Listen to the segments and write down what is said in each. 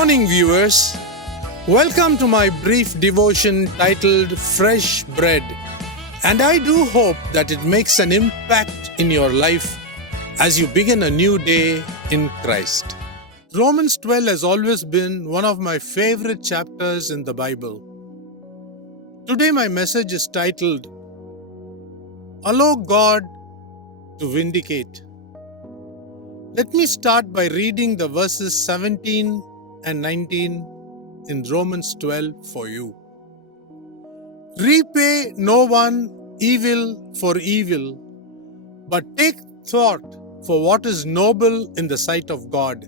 morning, viewers. Welcome to my brief devotion titled Freshbread. And I do hope that it makes an impact in your life as you begin a new day in Christ. Romans 12 has always been one of my favorite chapters in the Bible. Today my message is titled, Allow God to Vindicate. Let me start by reading the verses 17 and 19 in Romans 12 for you. Repay no one evil for evil, but take thought for what is noble in the sight of God.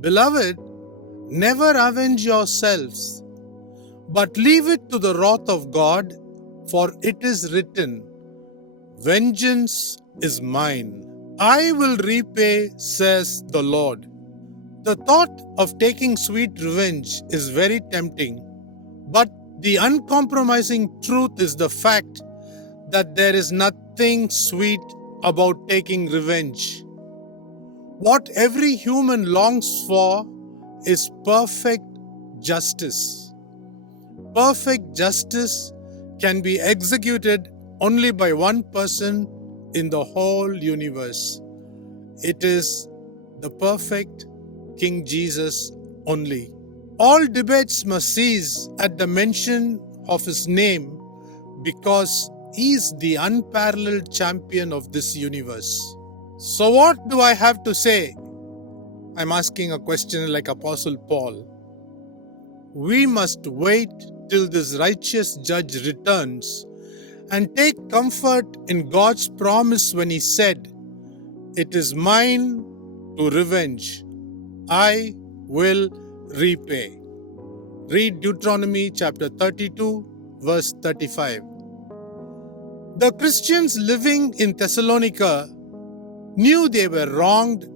Beloved, never avenge yourselves, but leave it to the wrath of God, for it is written, Vengeance is mine. I will repay, says the Lord. The thought of taking sweet revenge is very tempting, but the uncompromising truth is the fact that there is nothing sweet about taking revenge. What every human longs for is perfect justice. Perfect justice can be executed only by one person in the whole universe. It is the perfect King Jesus only. All debates must cease at the mention of his name because he is the unparalleled champion of this universe. So what do I have to say? I'm asking a question like Apostle Paul. We must wait till this righteous judge returns and take comfort in God's promise when he said, It is mine to revenge. I will repay. Read Deuteronomy chapter 32, verse 35. The Christians living in Thessalonica knew they were wronged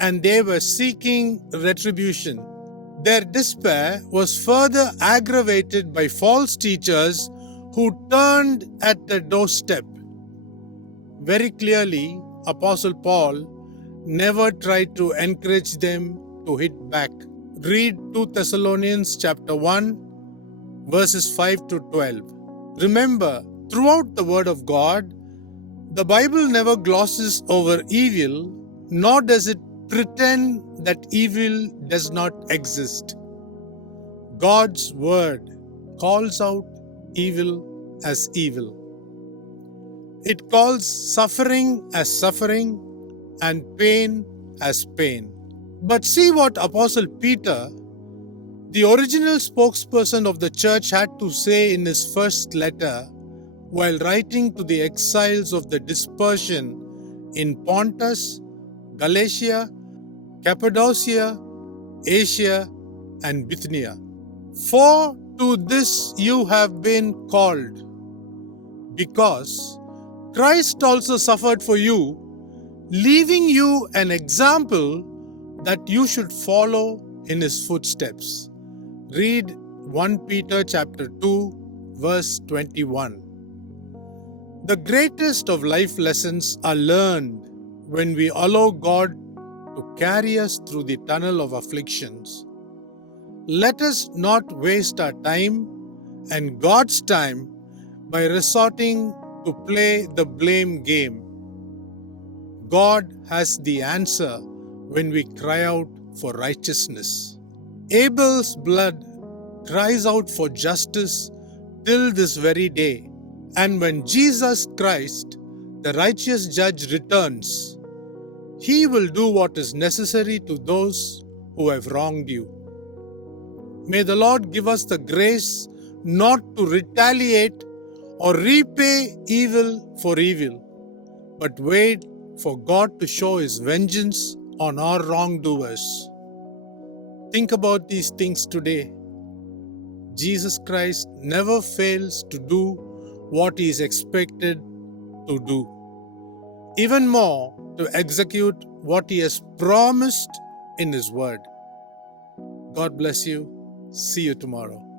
and they were seeking retribution. Their despair was further aggravated by false teachers who turned at the doorstep. Very clearly, Apostle Paul never tried to encourage them to hit back. Read 2 Thessalonians chapter 1, verses 5 to 12. Remember, throughout the Word of God, the Bible never glosses over evil, nor does it pretend that evil does not exist. God's Word calls out evil as evil. It calls suffering as suffering and pain as pain. But see what Apostle Peter, the original spokesperson of the church, had to say in his first letter while writing to the exiles of the dispersion in Pontus, Galatia, Cappadocia, Asia, and Bithynia. For to this you have been called, because Christ also suffered for you, leaving you an example that you should follow in his footsteps. Read 1 Peter chapter 2, verse 21. The greatest of life lessons are learned when we allow God to carry us through the tunnel of afflictions. Let us not waste our time and God's time by resorting to play the blame game. God has the answer when we cry out for righteousness. Abel's blood cries out for justice till this very day. And when Jesus Christ, the righteous judge, returns, he will do what is necessary to those who have wronged you. May the Lord give us the grace not to retaliate or repay evil for evil, but wait for God to show his vengeance on our wrongdoers. Think about these things today. Jesus Christ never fails to do what he is expected to do. Even more, to execute what he has promised in his word. God bless you. See you tomorrow.